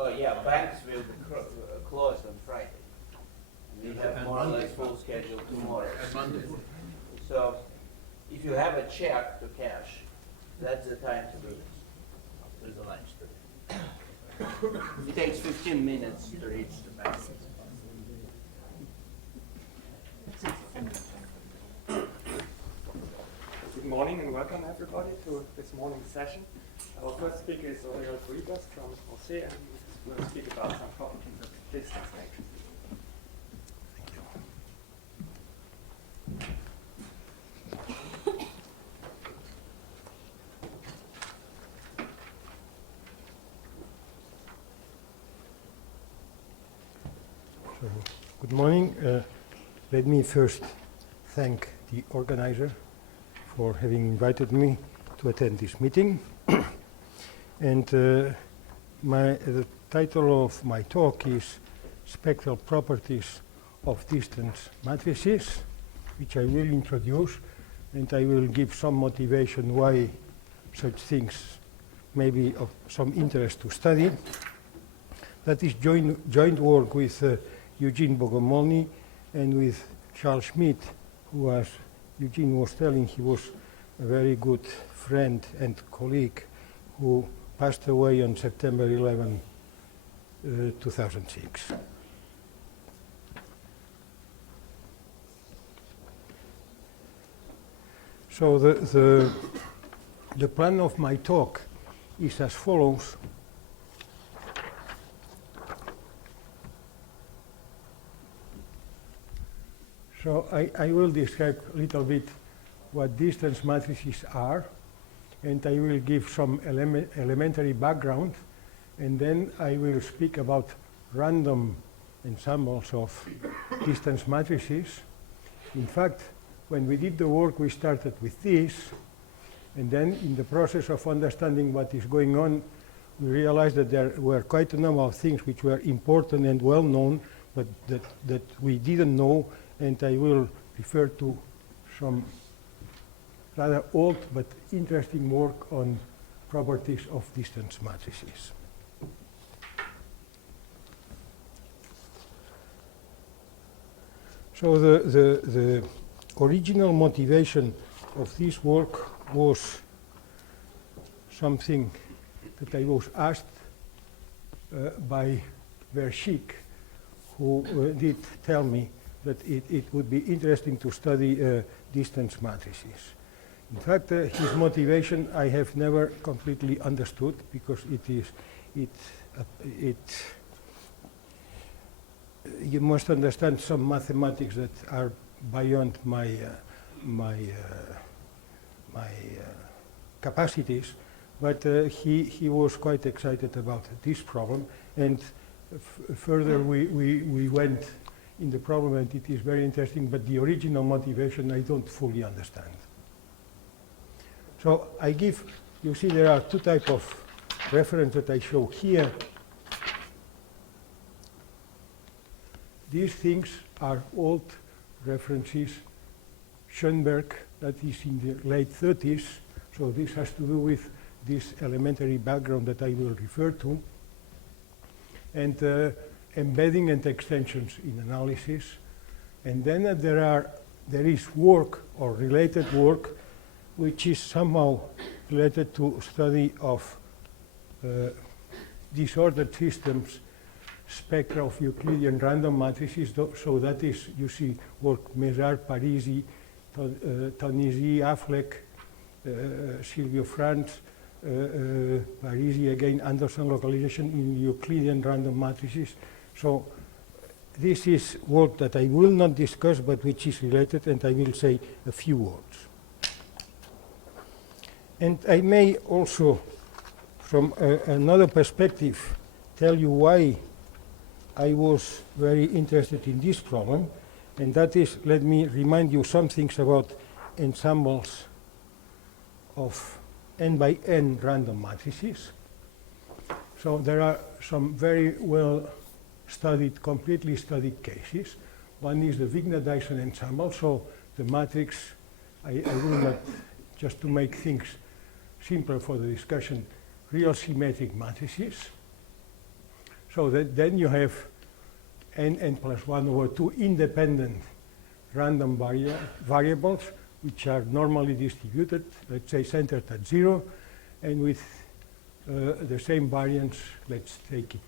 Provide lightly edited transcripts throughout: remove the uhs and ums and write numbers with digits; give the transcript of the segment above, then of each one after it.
Oh yeah, banks will be closed on Friday. We have more or less full schedule tomorrow. And Monday. So if you have a check to cash, that's the time to do this. There's a lunch break. It takes 15 minutes to reach the bank. Good morning and welcome everybody to this morning's session. Our first speaker is Oriol Rivas from Jose, and he will speak about some properties of distance matrices. Good morning. Let me first thank the organizer for having invited me to attend this meeting. And the title of my talk is Spectral Properties of Distance Matrices, which I will introduce, and I will give some motivation why such things may be of some interest to study. That is joint work with Eugene Bogomolny and with Charles Schmidt, who, as Eugene was telling, he was a very good friend and colleague who passed away on September 11, 2006. So the plan of my talk is as follows. So I will describe a little bit what distance matrices are, and I will give some elementary background, and then I will speak about random ensembles of distance matrices. In fact, when we did the work, we started with this, and then in the process of understanding what is going on, we realized that there were quite a number of things which were important and well known, but that we didn't know, and I will refer to some rather old but interesting work on properties of distance matrices. So the original motivation of this work was something that I was asked by Vershik, who did tell me that it would be interesting to study distance matrices. In fact, his motivation I have never completely understood, because you must understand some mathematics that are beyond my capacities, but he was quite excited about this problem, and further we went in the problem, and it is very interesting, but the original motivation I don't fully understand. So I give, you see there are two types of reference that I show here. These things are old references. Schoenberg, that is in the late 30s, so this has to do with this elementary background that I will refer to. And embedding and extensions in analysis. And then there is work or related work which is somehow related to study of disordered systems, spectra of Euclidean random matrices. So that is, you see, work Mézard, Parisi, Tanisi, Affleck, Silvio Franz, Parisi again, Anderson localization in Euclidean random matrices. So this is work that I will not discuss, but which is related, and I will say a few words. And I may also, from another perspective, tell you why I was very interested in this problem, and that is, let me remind you some things about ensembles of n by n random matrices. So there are some very well studied, completely studied cases. One is the Wigner-Dyson ensemble, so the matrix, I will not, just to make things simpler for the discussion, real symmetric matrices. So that then you have n plus 1 over 2 independent random variables, which are normally distributed, let's say centered at 0, and with the same variance, let's take it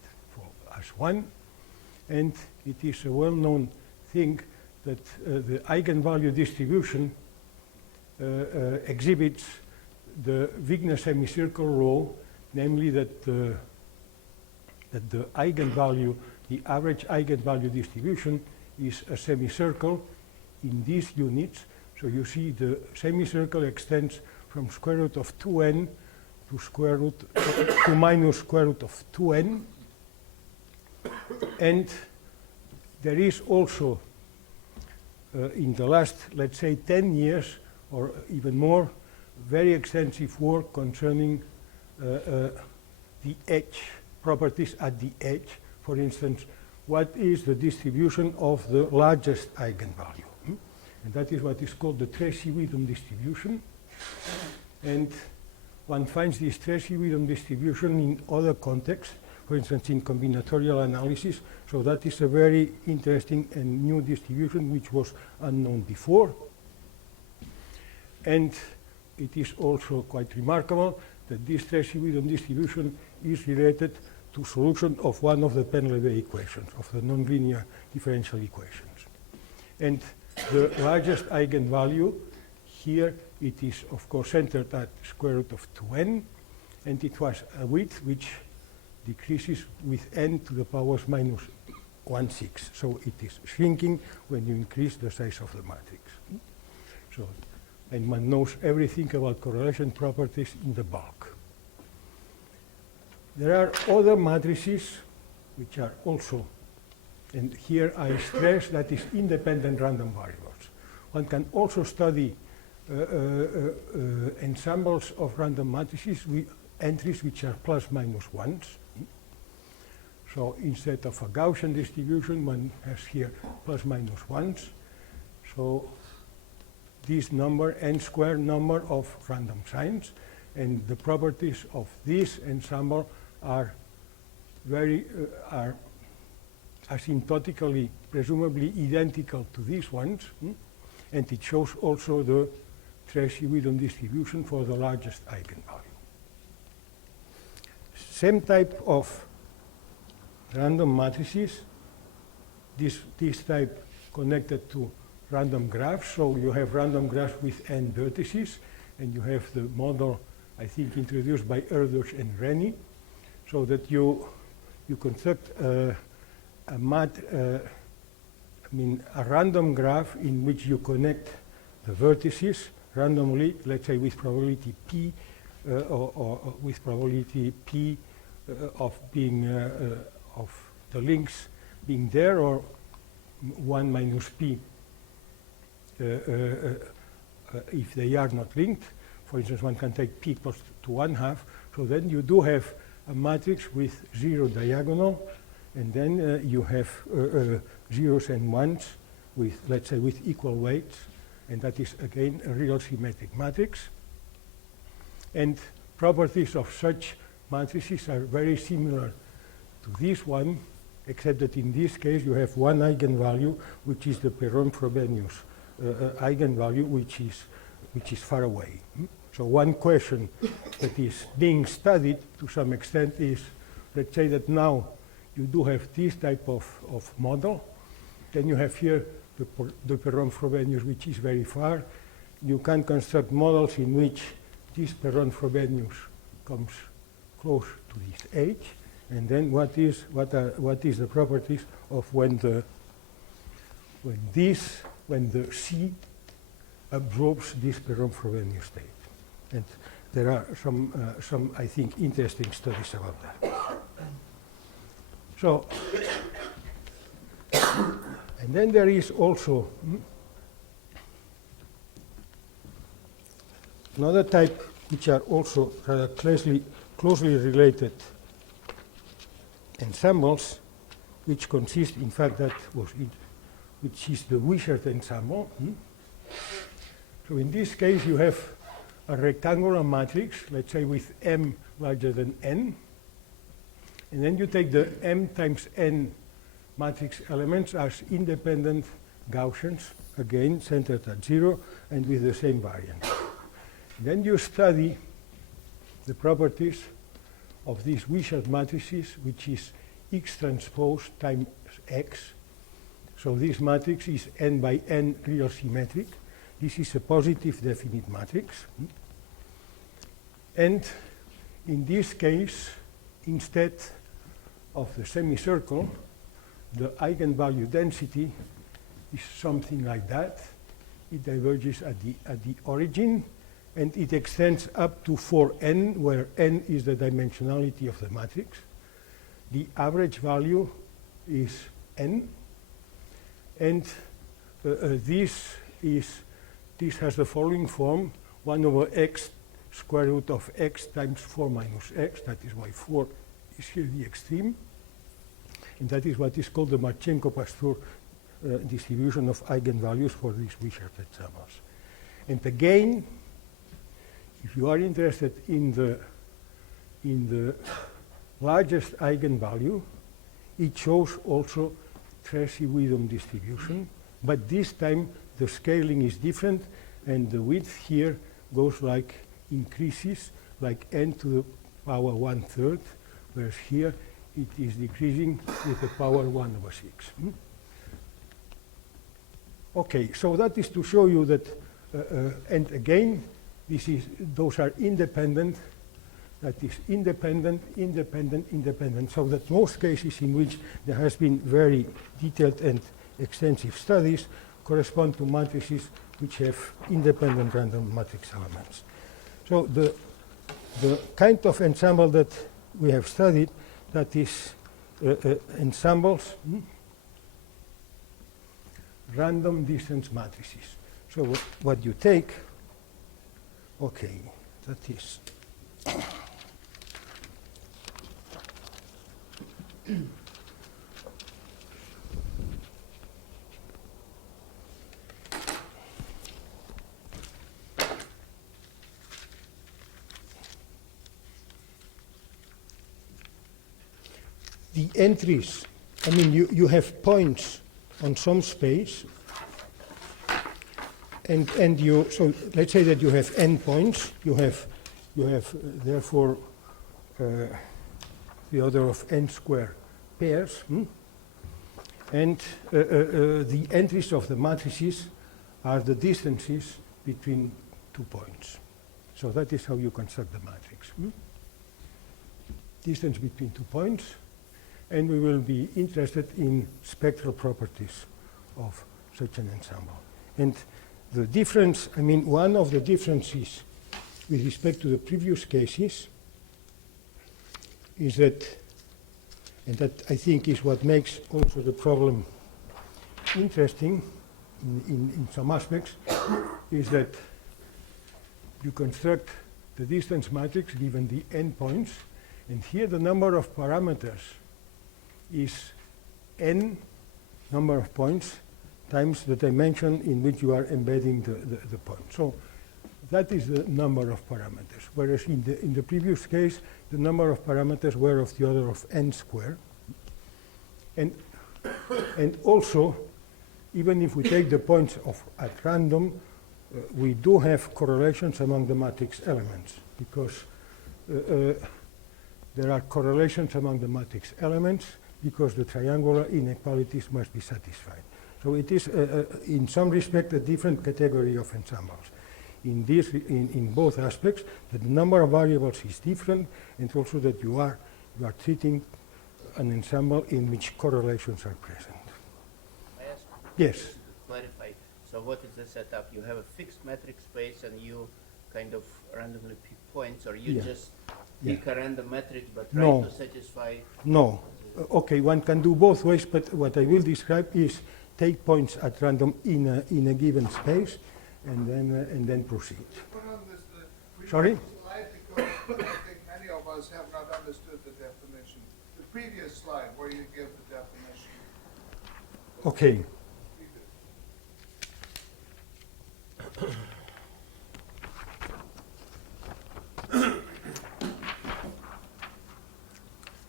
as 1. And it is a well-known thing that the eigenvalue distribution exhibits the Wigner semicircle law, namely that the eigenvalue, the average eigenvalue distribution is a semicircle in these units. So you see the semicircle extends from square root of 2n to square root to minus square root of 2n. And there is also in the last, let's say, 10 years or even more, very extensive work concerning the edge, properties at the edge. For instance, what is the distribution of the largest eigenvalue? And that is what is called the Tracy-Widom distribution. And one finds this Tracy-Widom distribution in other contexts, for instance, in combinatorial analysis. So that is a very interesting and new distribution which was unknown before. And it is also quite remarkable that this Tracy-Widom distribution is related to solution of one of the Penn-Levy equations, of the nonlinear differential equations. And the largest eigenvalue, here it is of course centered at square root of 2n, and it was a width which decreases with n to the powers minus 1/6. So it is shrinking when you increase the size of the matrix. So, and one knows everything about correlation properties in the bulk. There are other matrices which are also, and here I stress that is independent random variables. One can also study ensembles of random matrices with entries which are plus minus 1s. So instead of a Gaussian distribution, one has here plus minus 1s. So this number, n squared number of random signs, and the properties of this ensemble are very are asymptotically, presumably identical to these ones, and it shows also the Tracy-Widom distribution for the largest eigenvalue. Same type of random matrices, this type connected to random graphs. So you have random graphs with n vertices, and you have the model, I think, introduced by Erdős and Renyi, so that you construct a random graph in which you connect the vertices randomly, let's say with probability p, or with probability p of being of the links being there, or 1 minus p if they are not linked. For instance, one can take p equals to 1/2. So then you do have a matrix with 0 diagonal, and then you have zeros and ones with, let's say, with equal weights, and that is again a real symmetric matrix. And properties of such matrices are very similar to this one, except that in this case you have one eigenvalue, which is the Perron-Frobenius eigenvalue, which is far away. So one question that is being studied to some extent is, let's say that now you do have this type of model, then you have here the Perron-Frobenius, which is very far. You can construct models in which this Perron-Frobenius comes close to this h, and then what is the properties of when the C absorbs this Perron-Frobenius state. And there are some I think interesting studies about that. So, and then there is also another type which are also rather closely related ensembles, which consist, in fact, which is the Wishart ensemble. So in this case, you have a rectangular matrix, let's say with m larger than n, And then you take the m times n matrix elements as independent Gaussians, again centered at 0 and with the same variance. Then you study the properties of these Wishart matrices, which is X transpose times X. So this matrix is n by n real symmetric. This is a positive definite matrix. And in this case, instead of the semicircle, the eigenvalue density is something like that. It diverges at the origin, and it extends up to 4n, where n is the dimensionality of the matrix. The average value is n, and this has the following form: 1 over x square root of x times 4 minus x. That is why 4 is here the extreme, and that is what is called the Marchenko-Pastur distribution of eigenvalues for these Wishart ensembles. And again, if you are interested in the largest eigenvalue, it shows also Tracy-Widom distribution, but this time the scaling is different, and the width here goes like increases, like n to the power 1/3, whereas here it is decreasing with the power 1 over 6. Okay, so that is to show you that, and again, those are independent. That is independent, independent, independent. So that most cases in which there has been very detailed and extensive studies correspond to matrices which have independent random matrix elements. So the kind of ensemble that we have studied, that is ensembles, random distance matrices. So what you take, okay, that is the entries. I mean, you have points on some space, and you, so let's say that you have n points. You have therefore the order of n square pairs, and the entries of the matrices are the distances between 2 points. So that is how you construct the matrix. Distance between 2 points, and we will be interested in spectral properties of such an ensemble. And the difference, I mean, one of the differences with respect to the previous cases is that, and that I think is what makes also the problem interesting in some aspects, is that you construct the distance matrix given the n points, and here the number of parameters is n number of points times the dimension in which you are embedding the point. So that is the number of parameters, whereas in the previous case, the number of parameters were of the order of n squared. And also, even if we take the points at random, we do have correlations among the matrix elements, because there are correlations among the matrix elements because the triangular inequalities must be satisfied. So it is, in some respect, a different category of ensembles. In both aspects, that the number of variables is different, and also that you are treating an ensemble in which correlations are present. May I ask? Yes. To clarify, so what is the setup? You have a fixed metric space and you kind of randomly pick points, or you just pick a random matrix but try to satisfy? No. Okay, one can do both ways, but what I will describe is take points at random in a given space and then proceed. Put on this, the Sorry? slide, because I think many of us have not understood the definition. The previous slide where you give the definition. Okay.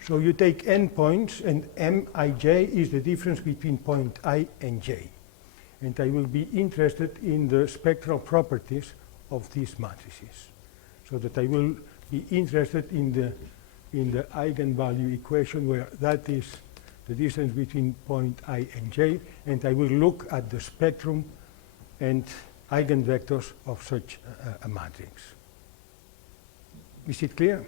So you take n points, and mij is the difference between point I and j. And I will be interested in the spectral properties of these matrices. So that I will be interested in the eigenvalue equation, where that is the distance between point I and j, and I will look at the spectrum and eigenvectors of such a matrix. Is it clear?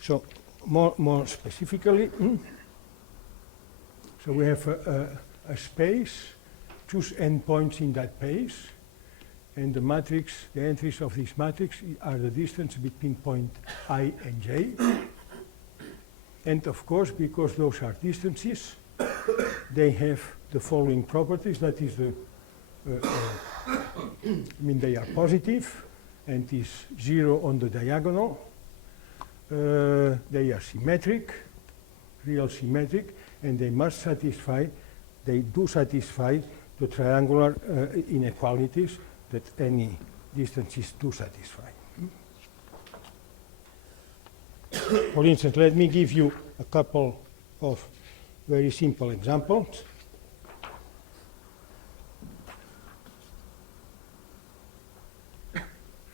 So more specifically, so we have a space, choose n points in that space, and the matrix, the entries of this matrix are the distance between point I and j. And of course, because those are distances, they have the following properties. That is they are positive and is 0 on the diagonal. They are symmetric, real symmetric, and they must satisfy, they do satisfy the triangular inequalities that any distances do satisfy. For instance, let me give you a couple of very simple examples.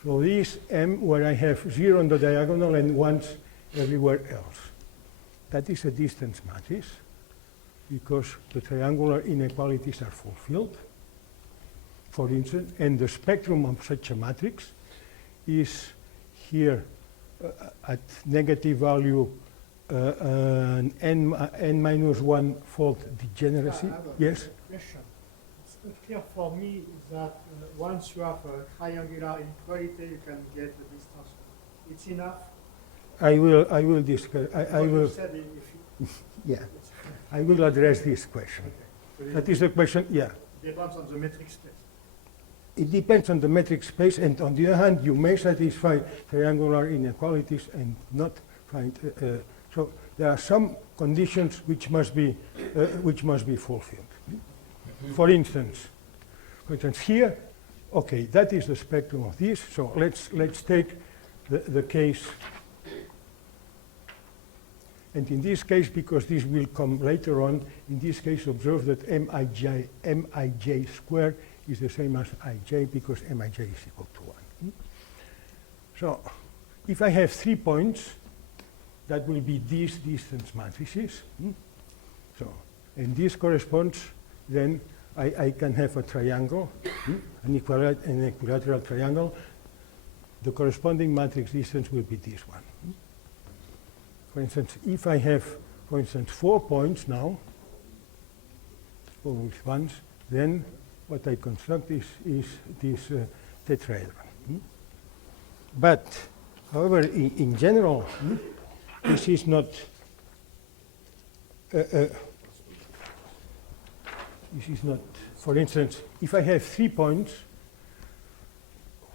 So this M, where I have 0 on the diagonal and 1s everywhere else. That is a distance matrix, because the triangular inequalities are fulfilled, for instance, and the spectrum of such a matrix is here at negative value an n minus 1 fold degeneracy. Yes? Question. It's not clear for me that once you have a triangular inequality, you can get the distance. It's enough. I will discuss. I What you will. said Yeah. I will address this question. So That is the question. Yeah. it depends on the metric space. It depends on the metric space, and on the other hand, you may satisfy triangular inequalities and not find. So there are some conditions which must be fulfilled. For instance, here, okay, that is the spectrum of this. So let's take the case, and in this case, because this will come later on, in this case, observe that mij squared is the same as ij, because mij is equal to 1. So if I have 3 points, that will be these distance matrices. So, and this corresponds, then I can have a triangle, an equilateral triangle. The corresponding matrix distance will be this one. For instance, if I have, for instance, 4 points now, or with ones, then what I construct is this tetrahedron. But, however, in general, this is not for instance, if I have 3 points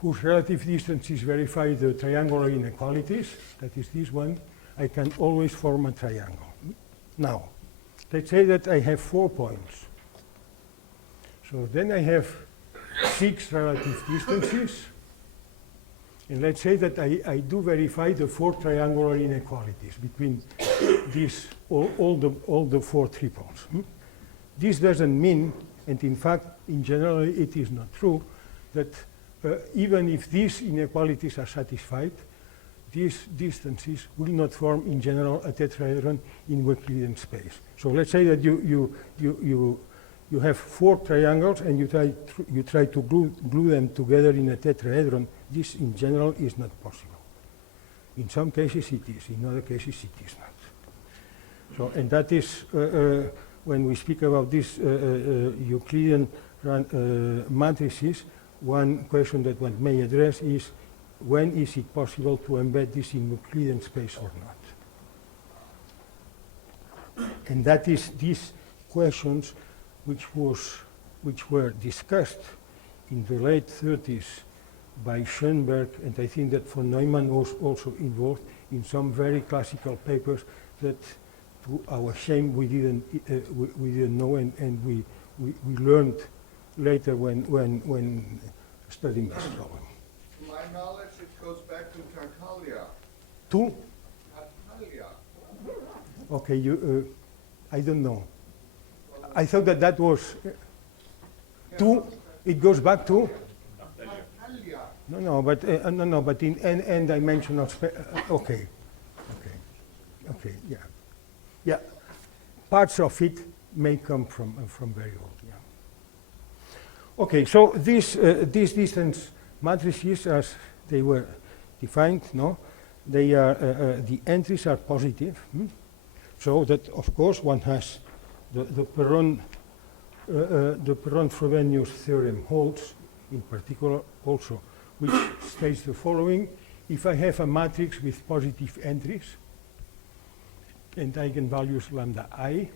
whose relative distances verify the triangular inequalities, that is this one, I can always form a triangle. Now, let's say that I have 4 points. So then I have 6 relative distances, and let's say that I do verify the 4 triangular inequalities between these, all the 4 triples. This doesn't mean, and in fact, in general, it is not true, that even if these inequalities are satisfied, these distances will not form, in general, a tetrahedron in Euclidean space. So let's say that you have 4 triangles and you try to glue them together in a tetrahedron. This, in general, is not possible. In some cases it is, in other cases it is not. So, and that is, when we speak about these Euclidean matrices, one question that one may address is, when is it possible to embed this in Euclidean space or not? And that is these questions which were discussed in the late 30s by Schoenberg, and I think that von Neumann was also involved in some very classical papers that to our shame, we didn't know, and we learned later when studying this problem. To my knowledge, it goes back to Tartaglia. Two? Tartaglia. Okay, I don't know. I thought that was two. It goes back to. Tartaglia. No, but in n dimensional space. Okay, yeah. Parts of it may come from very old. Yeah. Okay, so these distance matrices, as they were defined, no, they are the entries are positive. So that of course one has the Perron-Frobenius theorem holds in particular also, which states the following: if I have a matrix with positive entries and eigenvalues lambda I,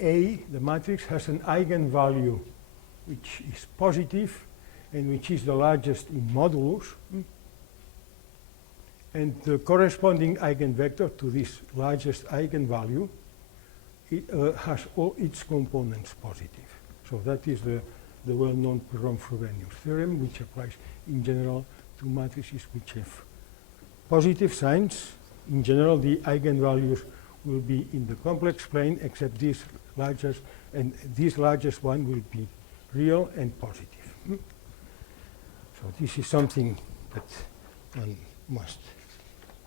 A, the matrix, has an eigenvalue which is positive and which is the largest in modulus, and the corresponding eigenvector to this largest eigenvalue has all its components positive. So that is the well-known Perron-Frobenius theorem, which applies in general to matrices which have positive signs. In general, the eigenvalues will be in the complex plane, except this largest, and this largest one will be real and positive. So this is something that one must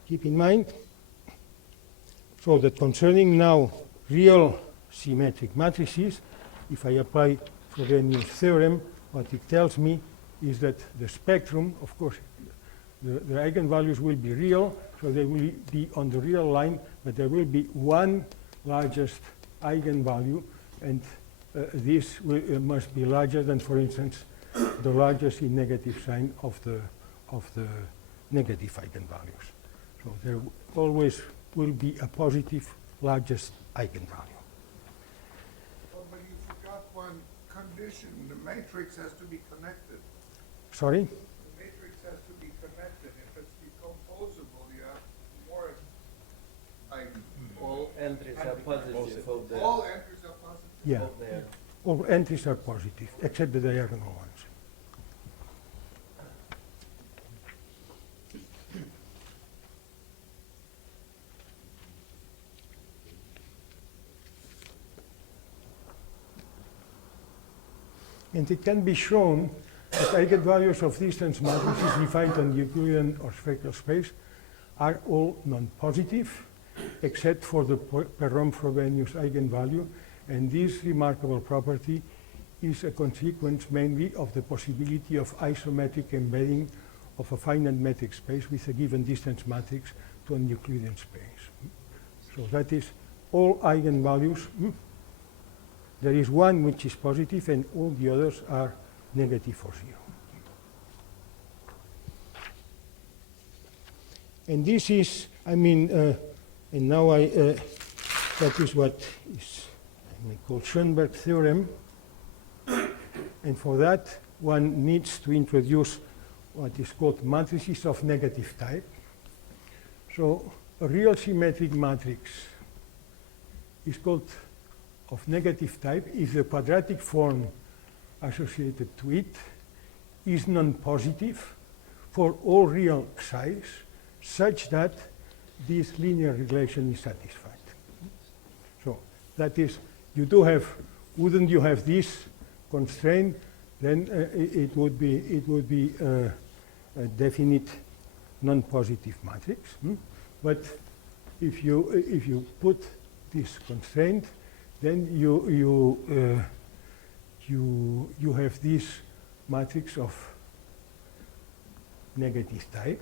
keep in mind. So that concerning now real symmetric matrices, if I apply Frobenius theorem, what it tells me is that the spectrum, of course, the eigenvalues will be real, so they will be on the real line, but there will be one largest eigenvalue, and this must be larger than, for instance, the largest in negative sign of the negative eigenvalues. So there always will be a positive largest eigenvalue. Oh, but you forgot one condition. The matrix has to be connected. Sorry? The matrix has to be connected. If it's decomposable, you have more eigen. All entries are positive of the. All entries are positive. Yeah. Of their All entries are positive, except the diagonal ones. And it can be shown that eigenvalues of distance matrices defined on Euclidean or spectral space are all non-positive, except for the Perron-Frobenius eigenvalue, and this remarkable property is a consequence mainly of the possibility of isometric embedding of a finite metric space with a given distance matrix to a Euclidean space. So that is all eigenvalues. There is one which is positive and all the others are negative or zero. And this is, and now that is what is called Schoenberg theorem. And for that, one needs to introduce what is called matrices of negative type. So a real symmetric matrix is called of negative type if the quadratic form associated to it is non-positive for all real xi's, such that this linear relation is satisfied. So that is, you do have, wouldn't you have this constraint, then it would be a definite non-positive matrix. But if you put this constraint, then you have this matrix of negative type.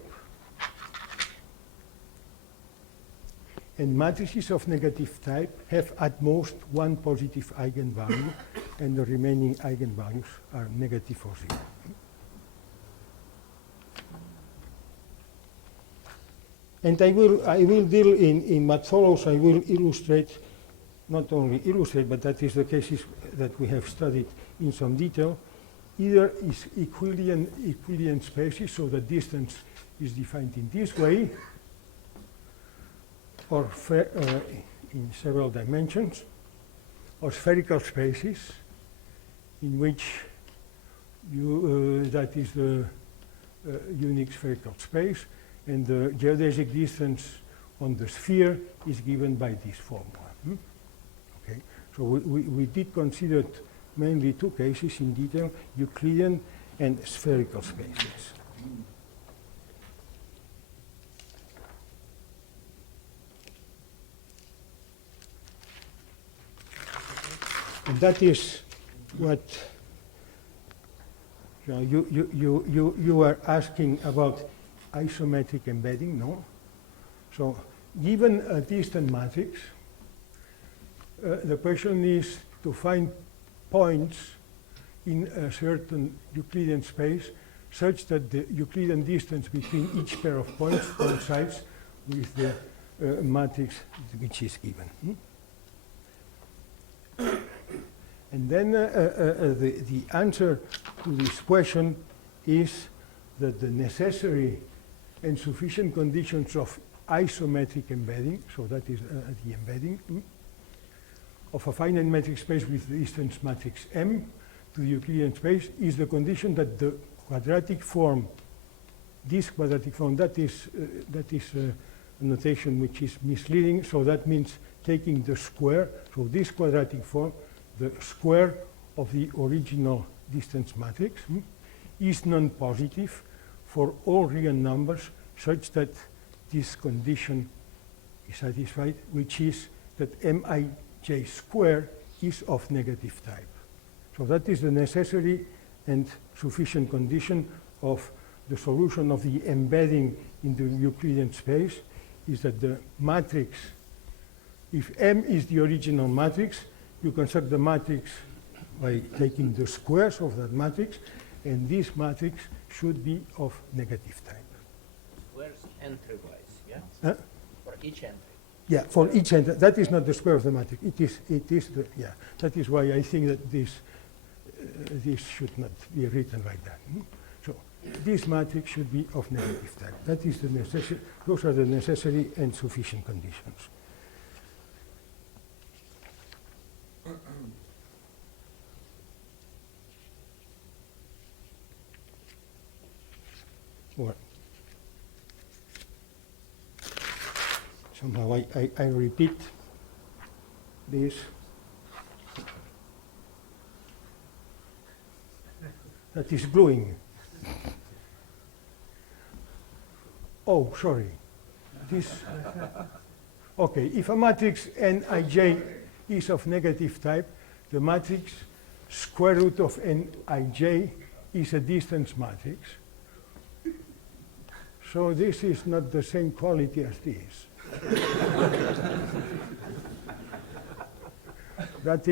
And matrices of negative type have at most one positive eigenvalue, and the remaining eigenvalues are negative or zero. And I will deal in what follows, I will illustrate, not only illustrate, but that is the cases that we have studied in some detail. Either is Euclidean spaces, so the distance is defined in this way, or in several dimensions, or spherical spaces in which that is the unique spherical space, and the geodesic distance on the sphere is given by this formula. Okay, so we did consider mainly two cases in detail: Euclidean and spherical spaces. And that is what you are asking about isometric embedding, no? So given a distant matrix, the question is to find points in a certain Euclidean space such that the Euclidean distance between each pair of points coincides with the matrix which is given. And then the answer to this question is that the necessary and sufficient conditions of isometric embedding, so that is the embedding, of a finite metric space with the distance matrix M to the Euclidean space is the condition that the quadratic form, this quadratic form, that is a notation which is misleading, so that means taking the square, so this quadratic form, the square of the original distance matrix, is non-positive for all real numbers such that this condition is satisfied, which is that Mij square is of negative type. So that is the necessary and sufficient condition of the solution of the embedding in the Euclidean space, is that the matrix, if M is the original matrix, you construct the matrix by taking the squares of that matrix, and this matrix should be of negative type. Squares entry-wise, yeah? For each entry. Yeah, for each entry. That is not the square of the matrix. It is the, yeah. That is why I think that this should not be written like that. So this matrix should be of negative type. That is the necessary, those are the necessary and sufficient conditions. Or somehow I repeat this. That is gluing. Oh, sorry. This. Okay, if a matrix Nij is of negative type, the matrix square root of Nij is a distance matrix. So this is not the same quality as this. That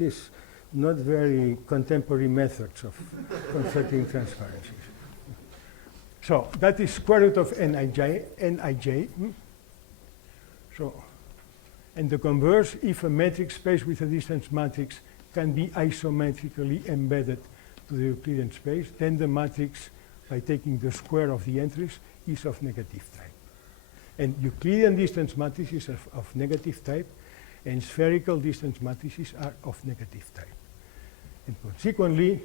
is not very contemporary methods of constructing transparencies. So that is square root of Nij. So, and the converse, if a metric space with a distance matrix can be isometrically embedded to the Euclidean space, then the matrix, by taking the square of the entries, is of negative type. And Euclidean distance matrices are of negative type, and spherical distance matrices are of negative type. And consequently,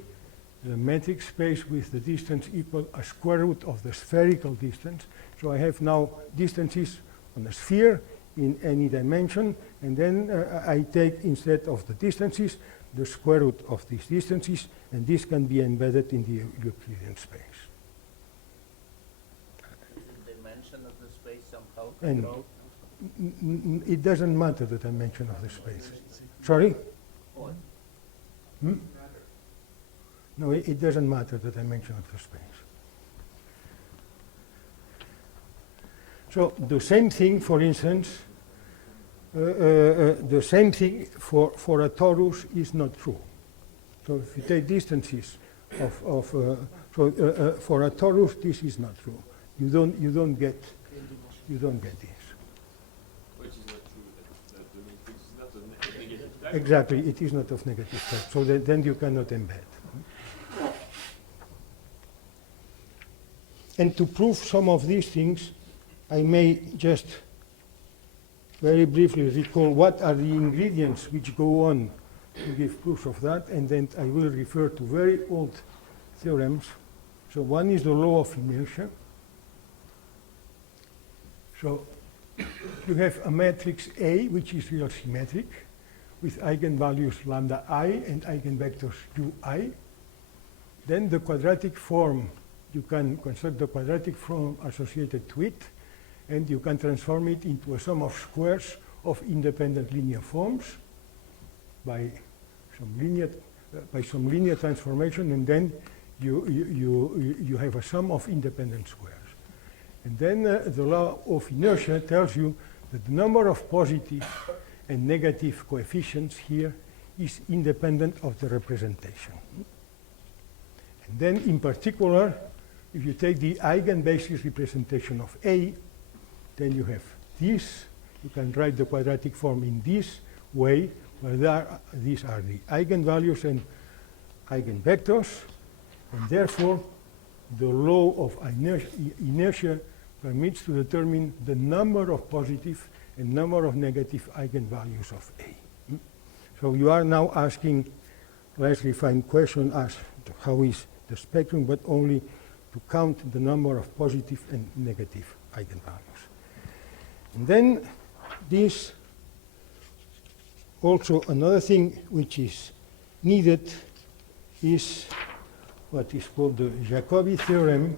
the metric space with the distance equal a square root of the spherical distance. So I have now distances on a sphere in any dimension, and then I take, instead of the distances, the square root of these distances, and this can be embedded in the Euclidean space. Dimension of the space somehow And controlled? It doesn't matter the dimension of the space. Sorry? What? No, it doesn't matter the dimension of the space. So the same thing, for instance, the same thing for a torus is not true. So if you take distances for a torus, this is not true. You don't get this. Which is not true, that the matrix is not of negative type? Exactly, it is not of negative type. So then you cannot embed. And to prove some of these things, I may just very briefly recall what are the ingredients which go on to give proofs of that, and then I will refer to very old theorems. So one is the law of inertia. So you have a matrix A, which is real symmetric, with eigenvalues lambda I and eigenvectors ui. Then the quadratic form, you can construct the quadratic form associated to it, and you can transform it into a sum of squares of independent linear forms by some linear transformation, and then you have a sum of independent squares. And then the law of inertia tells you that the number of positive and negative coefficients here is independent of the representation. And then in particular, if you take the eigenbasis representation of A, then you have this. You can write the quadratic form in this way, where these are the eigenvalues and eigenvectors, and therefore the law of inertia permits to determine the number of positive and number of negative eigenvalues of A. So you are now asking less refined question as to how is the spectrum, but only to count the number of positive and negative eigenvalues. And then this also another thing which is needed is what is called the Jacobi theorem.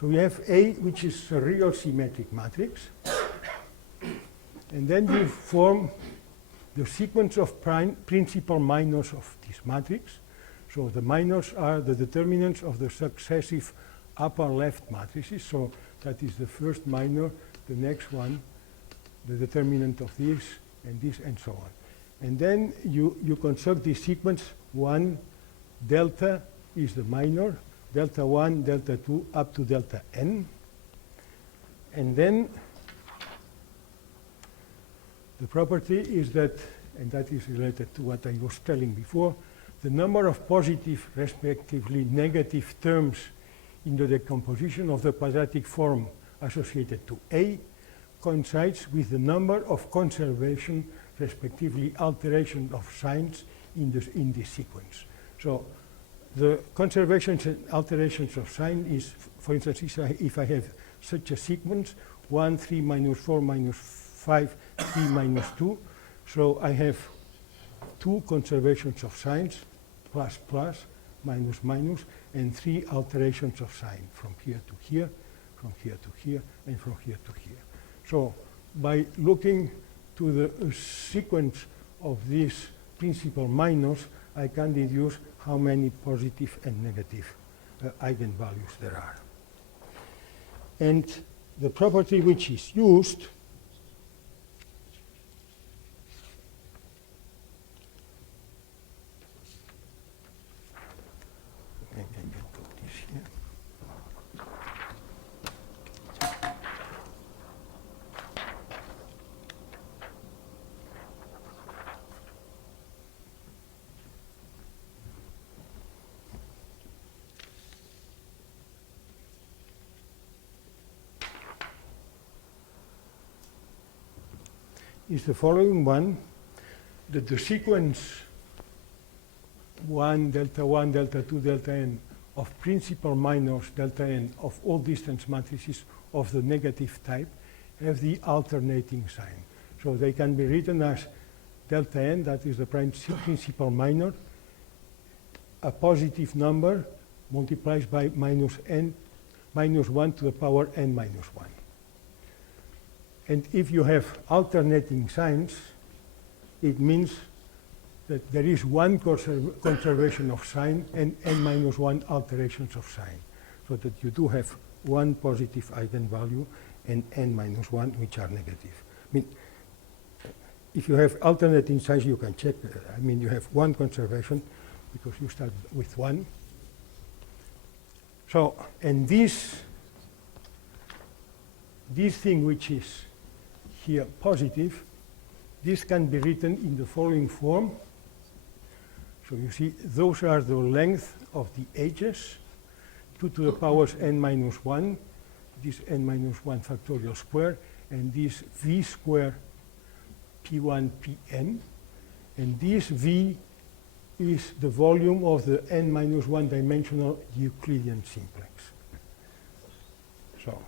So we have A, which is a real symmetric matrix, and then you form the sequence of principal minors of this matrix. So the minors are the determinants of the successive upper left matrices. So that is the first minor, the next one, the determinant of this, and so on. And then you construct this sequence. 1 delta is the minor, delta 1, delta 2, up to delta n. And then the property is that, and that is related to what I was telling before, the number of positive, respectively negative terms in the decomposition of the quadratic form associated to A coincides with the number of conservation, respectively alteration of signs in this sequence. So the conservations and alterations of sign is, for instance, if I have such a sequence, 1, 3, minus 4, minus 5, 3, minus 2. So I have 2 conservations of signs, plus, plus, minus, minus, and 3 alterations of sign from here to here, from here to here, and from here to here. So by looking to the sequence of these principal minors, I can deduce how many positive and negative eigenvalues there are. And the property which is used I can put this here. Is the following one, that the sequence 1, delta 2, delta n of principal minors delta n of all distance matrices of the negative type have the alternating sign. So they can be written as delta n, that is the principal minor, a positive number multiplied by minus 1 to the power n minus 1. And if you have alternating signs, it means that there is one conservation of sign and n minus 1 alterations of sign, so that you do have one positive eigenvalue and n minus 1 which are negative. I mean, if you have alternating signs, you can check. I mean, you have one conservation because you start with 1. So, and this thing which is here positive, this can be written in the following form. So you see, those are the length of the edges, 2 to the powers n minus 1, this n minus 1 factorial square, and this V square P1 Pn, and this V is the volume of the n minus 1 dimensional Euclidean simplex. So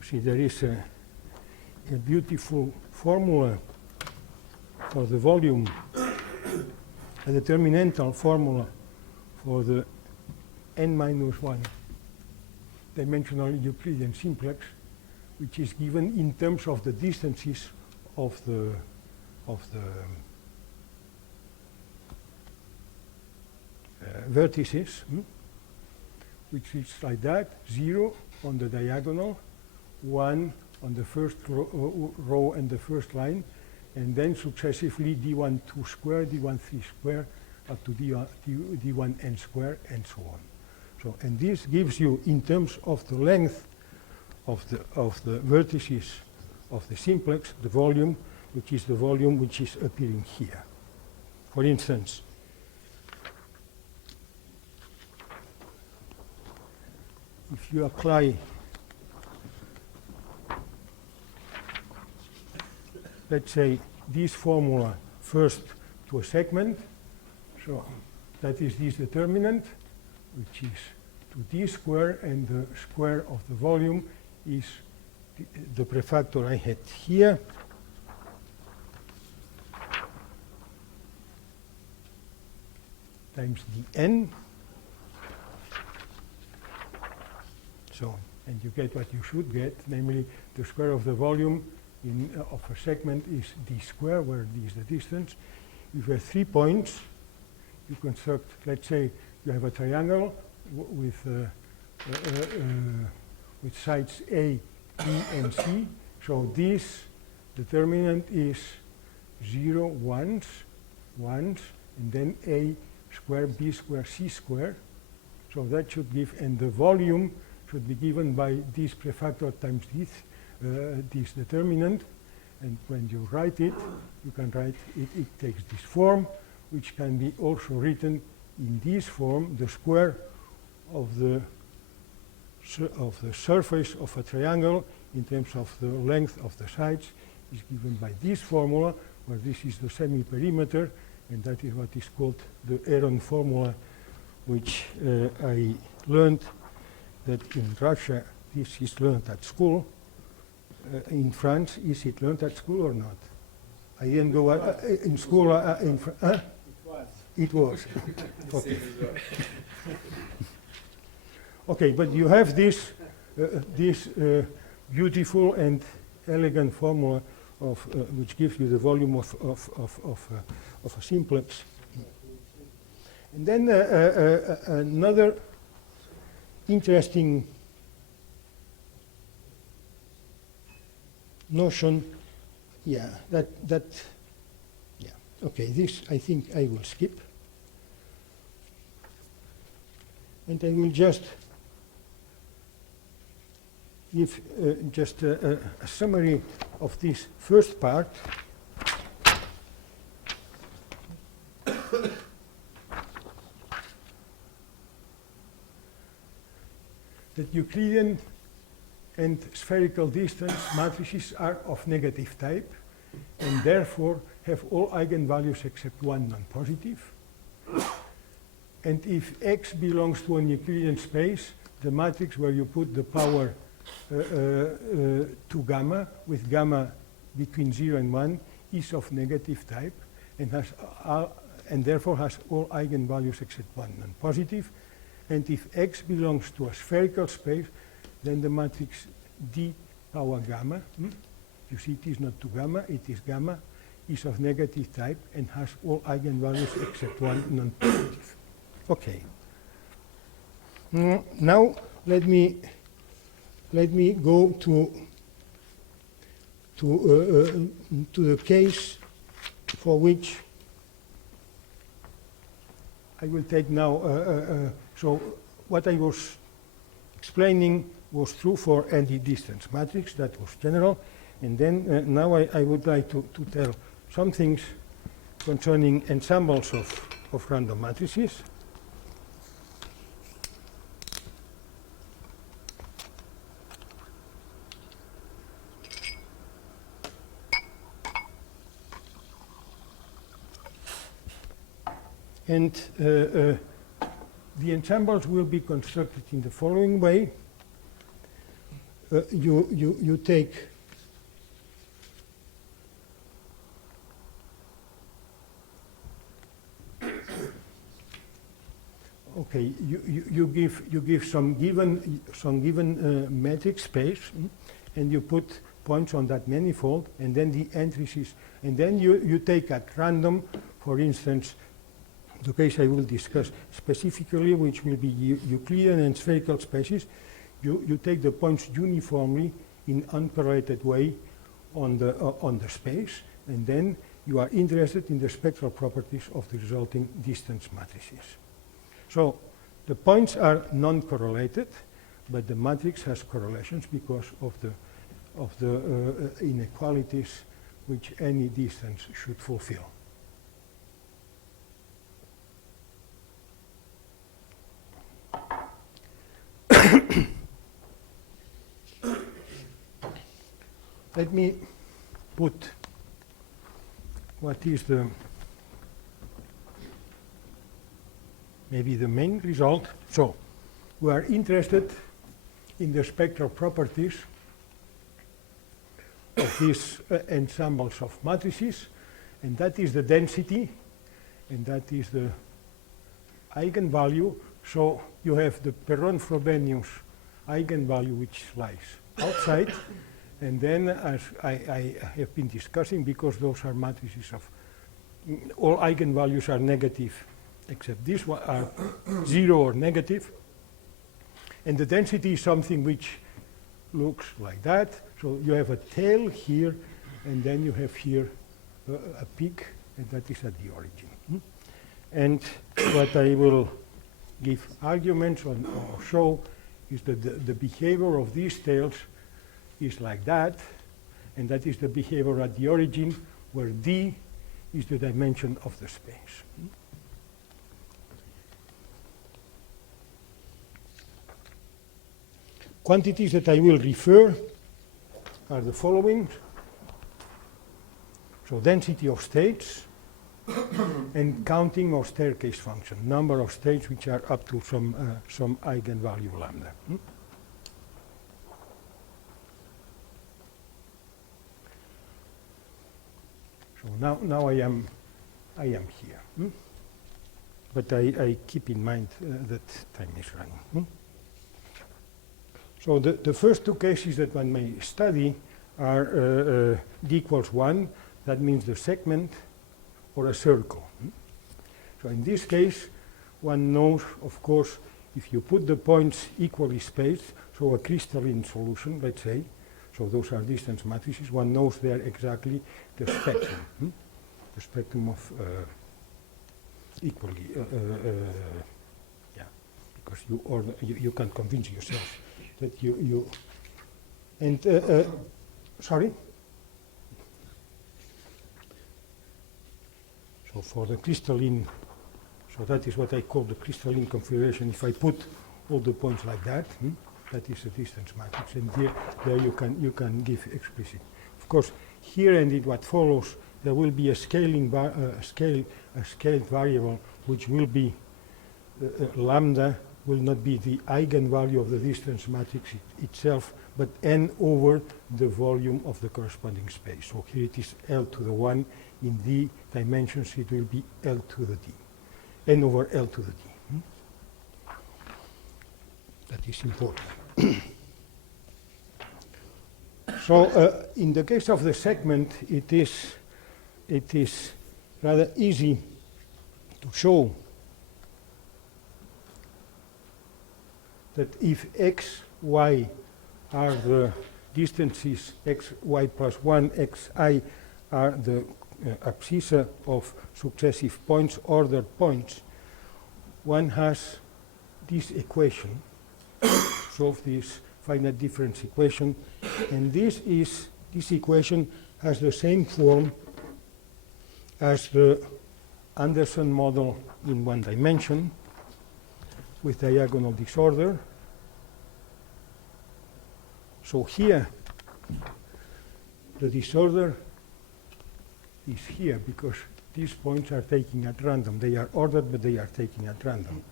see, there is a beautiful formula for the volume, a determinantal formula for the n minus 1 dimensional Euclidean simplex, which is given in terms of the distances of the vertices, which is like that: 0 on the diagonal, 1 on the first row and the first line, and then successively d1 2 square, d1 3 square, up to d1 n square, and so on. So, and this gives you, in terms of the length of the vertices of the simplex, the volume, which is the volume which is appearing here. For instance, if you apply, let's say, this formula first to a segment, so that is this determinant, which is 2d square, and the square of the volume is the prefactor I had here, times dn. So, and you get what you should get, namely the square of the volume of a segment is d square, where d is the distance. If you have 3 points, you construct, let's say, you have a triangle with sides A, B, and C. So this determinant is 0, 1s, and then A square, B square, C square. So that should give, and the volume should be given by this prefactor times this determinant. And when you write it, you can write it, it takes this form, which can be also written in this form: the square of the surface of a triangle in terms of the length of the sides is given by this formula, where this is the semi-perimeter, and that is what is called the Heron formula, which I learned that in Russia this is learned at school. In France, is it learned at school or not? I didn't go in school in France. It was. Okay. Okay, but you have this beautiful and elegant formula of which gives you the volume of a simplex. And then another interesting notion, okay, this I think I will skip. And I will just give just a summary of this first part. That Euclidean and spherical distance matrices are of negative type, and therefore have all eigenvalues except one non-positive. And if X belongs to an Euclidean space, the matrix where you put the power 2 gamma, with gamma between 0 and 1, is of negative type, and therefore has all eigenvalues except one non-positive. And if X belongs to a spherical space, then the matrix D power gamma, you see it is not 2 gamma, it is gamma, is of negative type and has all eigenvalues except one non-positive. Okay. Now let me go to the case for which I will take now. So what I was explaining was true for any distance matrix, that was general. And then now I would like to tell some things concerning ensembles of random matrices. And the ensembles will be constructed in the following way. You take okay, you give some given metric space, and you put points on that manifold, and then the entries is, and then you take at random, for instance, the case I will discuss specifically, which will be Euclidean and spherical spaces. You take the points uniformly in uncorrelated way on the space, and then you are interested in the spectral properties of the resulting distance matrices. So the points are non-correlated, but the matrix has correlations because of the inequalities which any distance should fulfill. Let me put what is maybe the main result. So we are interested in the spectral properties of these ensembles of matrices, and that is the density, and that is the eigenvalue. So you have the Perron-Frobenius eigenvalue, which lies outside. And then, as I have been discussing, because those are matrices of all eigenvalues are negative, except this one are 0 or negative. And the density is something which looks like that. So you have a tail here, and then you have here a peak, and that is at the origin. And what I will give arguments on or show is that the behavior of these tails is like that, and that is the behavior at the origin, where D is the dimension of the space. Quantities that I will refer are the following. So density of states and counting or staircase function, number of states which are up to some eigenvalue lambda. So now I am here, but I keep in mind that time is running. So the first two cases that one may study are d equals 1, that means the segment, or a circle. So in this case, one knows, of course, if you put the points equally spaced, so a crystalline solution, let's say, so those are distance matrices, one knows there exactly the spectrum, the spectrum of equally, yeah, because you can convince yourself that you and sorry. So for the crystalline, so that is what I call the crystalline configuration. If I put all the points like that, that is a distance matrix, and there you can give explicit. Of course, here and in what follows, there will be a scaled variable, which will be lambda will not be the eigenvalue of the distance matrix itself, but n over the volume of the corresponding space. So here it is L to the 1. In d dimensions, it will be L to the d, n over L to the d. That is important. So in the case of the segment, it is rather easy to show that if x, y are the distances, x, y plus 1, x, i are the abscissa of successive points, ordered points, one has this equation, solve this finite difference equation, and this is this equation has the same form as the Anderson model in one dimension with diagonal disorder. So here, the disorder is here because these points are taken at random. They are ordered, but they are taken at random.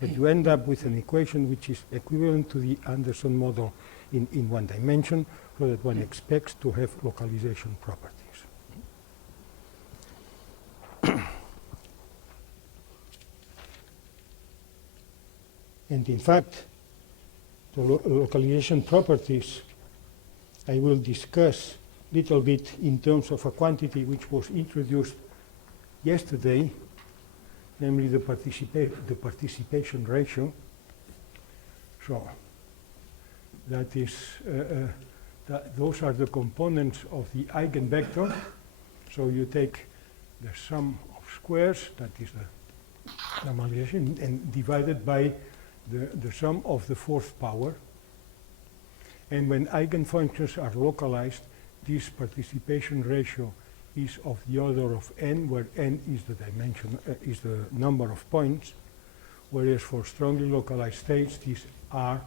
But you end up with an equation which is equivalent to the Anderson model in one dimension, so that one expects to have localization properties. And in fact, the localization properties I will discuss a little bit in terms of a quantity which was introduced yesterday, namely the participation ratio. So that is, those are the components of the eigenvector. So you take the sum of squares, that is the normalization, and divided by the sum of the fourth power. And when eigenfunctions are localized, this participation ratio is of the order of n, where n is the dimension, is the number of points, whereas for strongly localized states, this r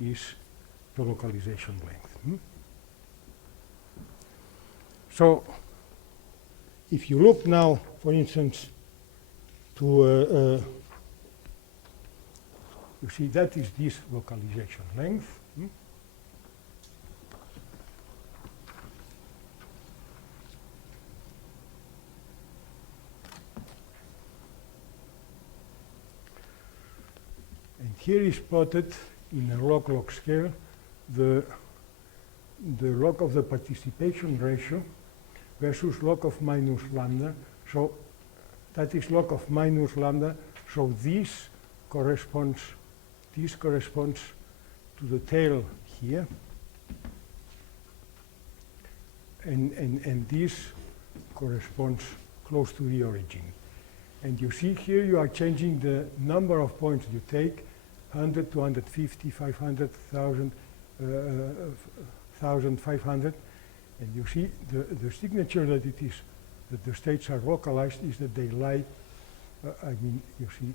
is the localization length. So, if you look now, for instance, to you see that is this localization length. And here is plotted in a log-log scale the log of the participation ratio versus log of minus lambda. So that is log of minus lambda. So this corresponds to the tail here, and this corresponds close to the origin. And you see here you are changing the number of points you take, 100, 250, 500, 1,000, 1,500, and you see the signature that it is, that the states are localized, is that they lie, I mean, you see,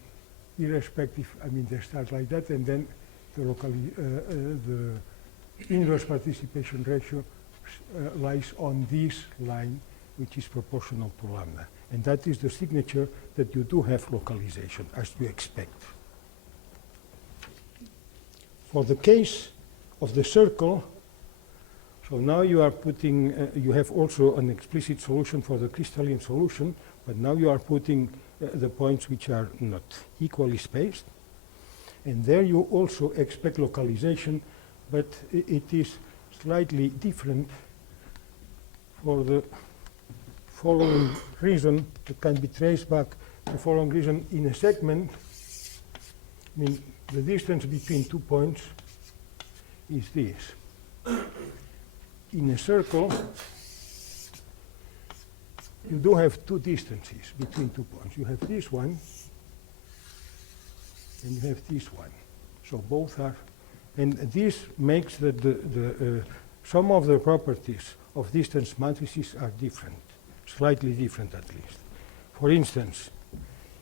irrespective, I mean, they start like that, and then the inverse participation ratio lies on this line, which is proportional to lambda. And that is the signature that you do have localization, as you expect. For the case of the circle, so now you are putting, you have also an explicit solution for the crystalline solution, but now you are putting the points which are not equally spaced. And there you also expect localization, but it is slightly different for the following reason. That can be traced back to the following reason. In a segment, I mean, the distance between 2 points is this. In a circle, you do have two distances between 2 points. You have this one, and you have this one. So both are, and this makes that the some of the properties of distance matrices are different, slightly different at least. For instance,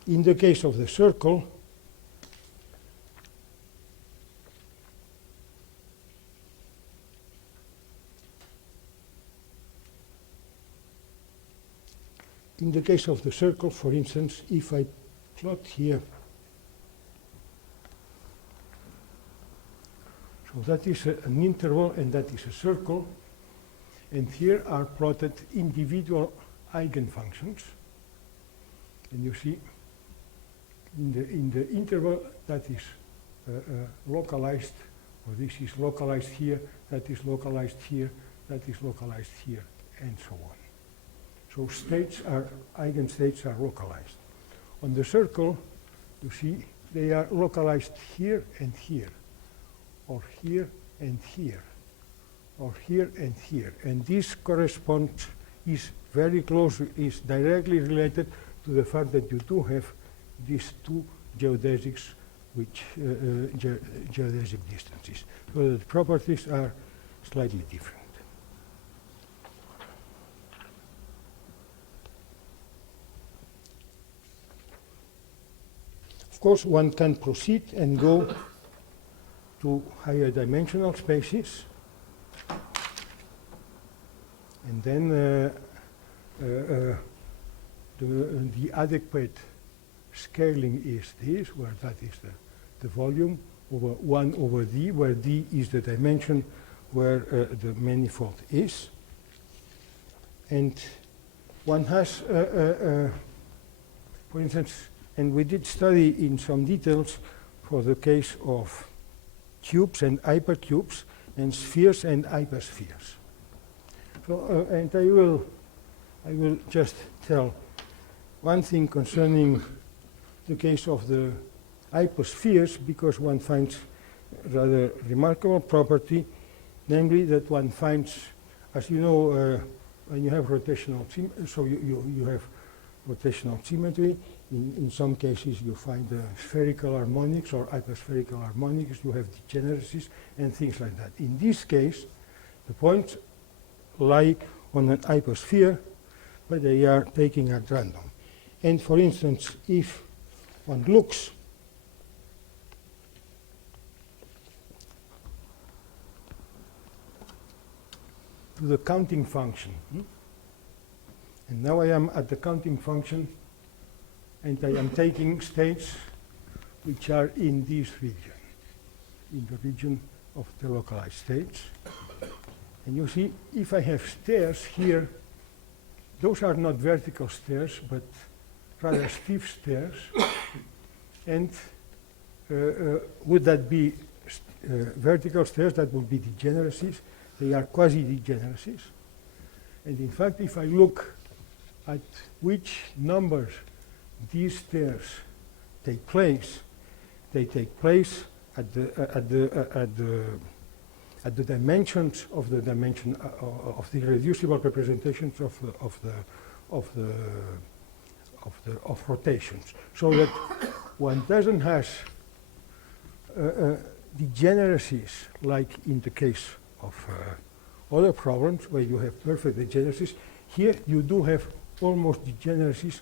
in the case of the circle, for instance, if I plot here, so that is an interval and that is a circle, and here are plotted individual eigenfunctions. And you see, in the interval that is localized, or this is localized here, that is localized here, that is localized here, and so on. So eigenstates are localized. On the circle, you see, they are localized here and here, or here and here, or here and here. And this corresponds, is very close, is directly related to the fact that you do have these two geodesics, which geodesic distances. So the properties are slightly different. course, one can proceed and go to higher dimensional spaces. And then the adequate scaling is this, where that is the volume over 1 over d, where d is the dimension where the manifold is. And one has, for instance, and we did study in some details for the case of cubes and hypercubes and spheres and hyperspheres. So, and I will just tell one thing concerning the case of the hyperspheres, because one finds rather remarkable property, namely that one finds, as you know, when you have rotational symmetry, so you have rotational symmetry. In some cases you find spherical harmonics or hyperspherical harmonics, you have degeneracies and things like that. In this case, the points lie on an hypersphere, but they are taken at random. And for instance, if one looks to the counting function, and now I am at the counting function, and I am taking states which are in this region, in the region of the localized states. And you see, if I have stairs here, those are not vertical stairs, but rather stiff stairs. And would that be vertical stairs? That would be degeneracies. They are quasi-degeneracies. And in fact, if I look at which numbers these stairs take place, they take place at the dimensions of the dimension of the irreducible representations of rotations, so that one doesn't have degeneracies like in the case of other problems where you have perfect degeneracies. Here you do have almost degeneracies.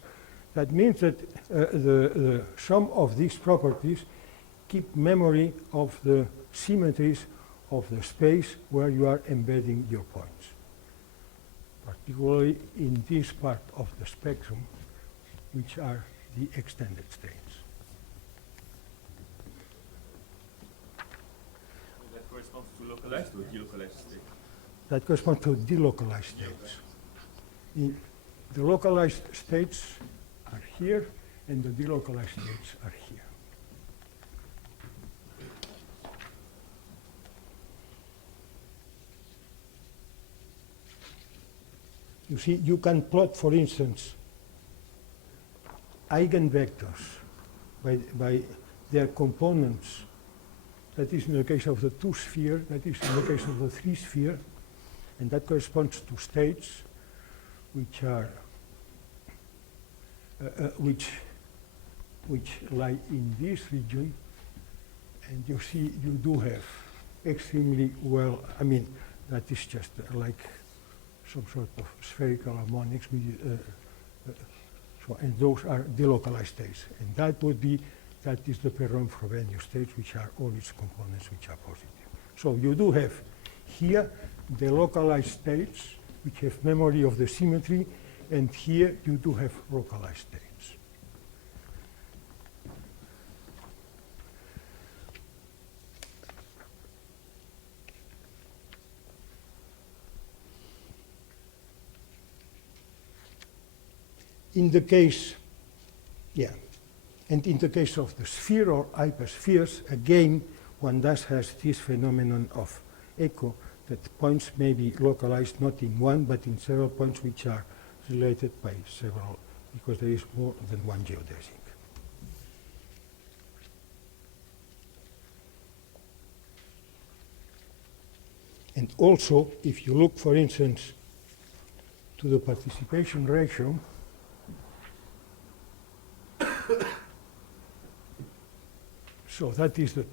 That means that the sum of these properties keep memory of the symmetries of the space where you are embedding your points, particularly in this part of the spectrum, which are the extended states. That corresponds to localized or delocalized state? That corresponds to delocalized states. The localized states are here, and the delocalized states are here. You see, you can plot, for instance, eigenvectors by their components. That is in the case of the two-sphere, that is in the case of the three-sphere, and that corresponds to states which are which lie in this region. And you see, you do have extremely well, I mean, that is just like some sort of spherical harmonics, and those are delocalized states. And that is the Perron-Frobenius states, which are all its components which are positive. So you do have here the localized states, which have memory of the symmetry, and here you do have localized states. In the case, and in the case of the sphere or hyperspheres, again, one does has this phenomenon of echo, that points may be localized not in one, but in several points which are related by several, because there is more than one geodesic. And also, if you look, for instance, to the participation ratio, so that is the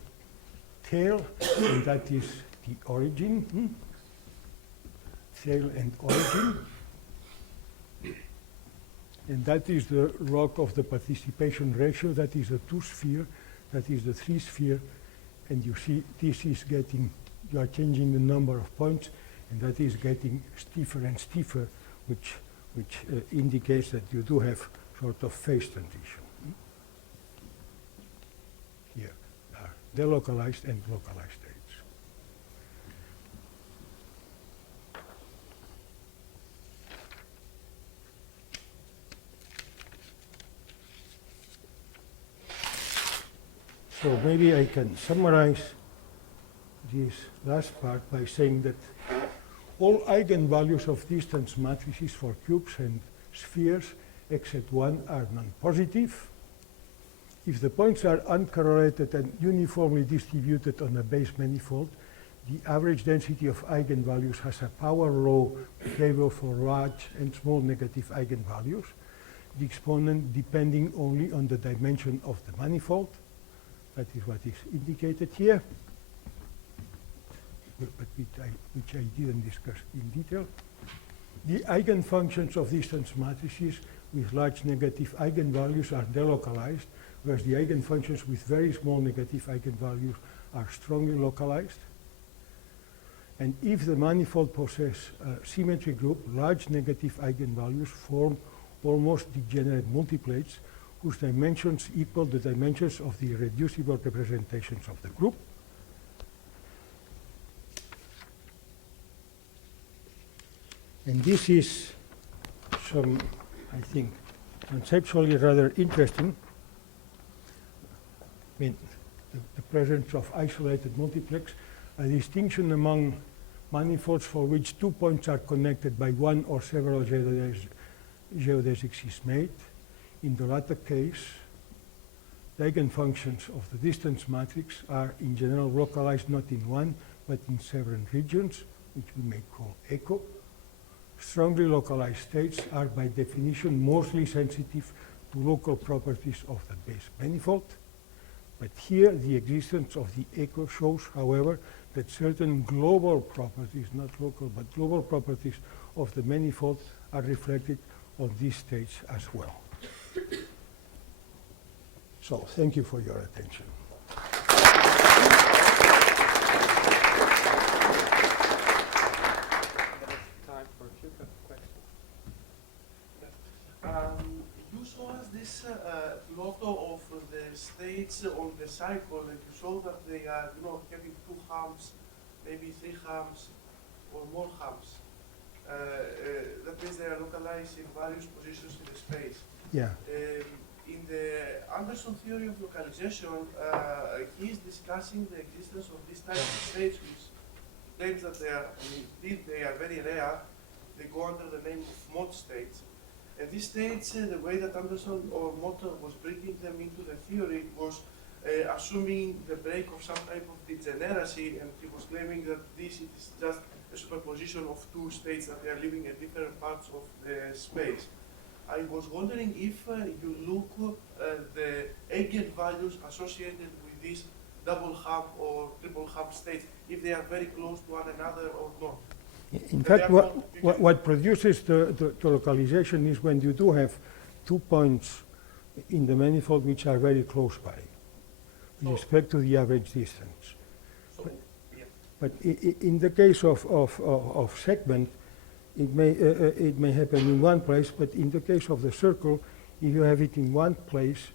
tail, and that is the origin, tail and origin. And that is the log of the participation ratio. That is the 2-sphere, that is the 3-sphere. And you see this is getting, you are changing the number of points, and that is getting stiffer and stiffer, which indicates that you do have sort of phase transition. Here are delocalized and localized states. So maybe I can summarize this last part by saying that all eigenvalues of distance matrices for cubes and spheres except one are non-positive. If the points are uncorrelated and uniformly distributed on a base manifold, the average density of eigenvalues has a power law behavior for large and small negative eigenvalues, the exponent depending only on the dimension of the manifold. That is what is indicated here, but which I didn't discuss in detail. The eigenfunctions of distance matrices with large negative eigenvalues are delocalized, whereas the eigenfunctions with very small negative eigenvalues are strongly localized. And if the manifold possesses a symmetry group, large negative eigenvalues form almost degenerate multiplets whose dimensions equal the dimensions of the irreducible representations of the group. And this is some, I think, conceptually rather interesting. I mean, the presence of isolated multiplex, a distinction among manifolds for which 2 points are connected by one or several geodesics is made. In the latter case, the eigenfunctions of the distance matrix are in general localized not in one, but in several regions, which we may call echo. Strongly localized states are by definition mostly sensitive to local properties of the base manifold. But here the existence of the echo shows, however, that certain global properties, not local, but global properties of the manifold are reflected on these states as well. So thank you for your attention. Time for a few questions. You show us this photo of the states on the cycle, and you show that they are, having 2 humps, maybe 3 humps, or more humps. That means they are localized in various positions in the space. Yeah. In the Anderson theory of localization, he is discussing the existence of these types of states, which claims that they are, indeed they are very rare. They go under the name of mod states. And these states, the way that Anderson or Motter was bringing them into the theory was assuming the break of some type of degeneracy, and he was claiming that this is just a superposition of 2 states that they are living at different parts of the space. I was wondering if you look at the eigenvalues associated with these double hump or triple hump states, if they are very close to one another or not. In fact, what produces the localization is when you do have 2 points in the manifold which are very close by, with respect to the average distance. But in the case of segment, it may happen in one place, but in the case of the circle, if you have it in one place,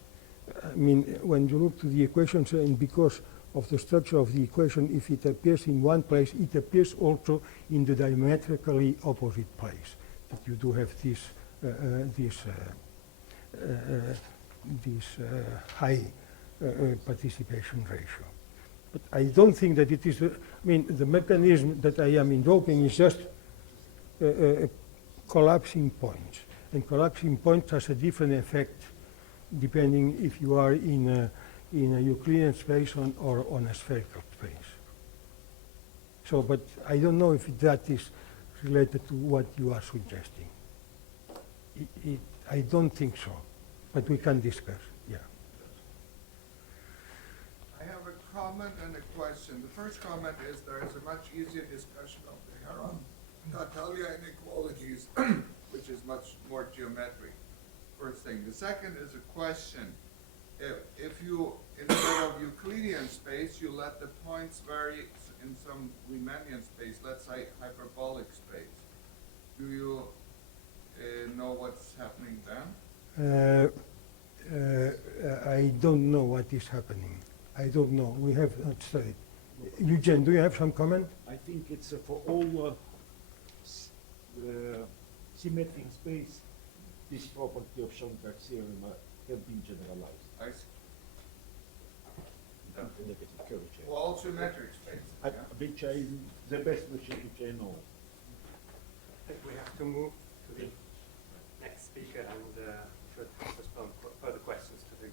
I mean, when you look to the equations, and because of the structure of the equation, if it appears in one place, it appears also in the diametrically opposite place. That you do have this high participation ratio. But I don't think that it is, I mean, the mechanism that I am invoking is just collapsing points. And collapsing points has a different effect depending if you are in a Euclidean space or on a spherical space. So, but I don't know if that is related to what you are suggesting. I don't think so, but we can discuss, yeah. I have a comment and a question. The first comment is there is a much easier discussion of the Heron-Natalia inequalities, which is much more geometric. first thing. The second is a question. If you, instead of Euclidean space, you let the points vary in some Riemannian space, let's say hyperbolic space, do you know what's happening then? I don't know what is happening. I don't know. We have not studied. Eugene, do you have some comment? I think it's for all symmetric space, this property of Schoenberg's theorem have been generalized. I see. Negative curvature. For all symmetric spaces, yeah? Which I, the best which I know. I think we have to move to the next speaker and should postpone further questions to the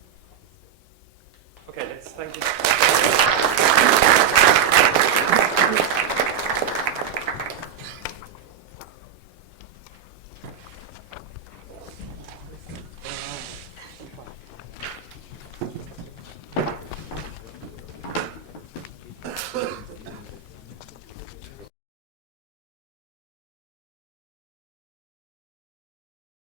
Okay, let's thank you.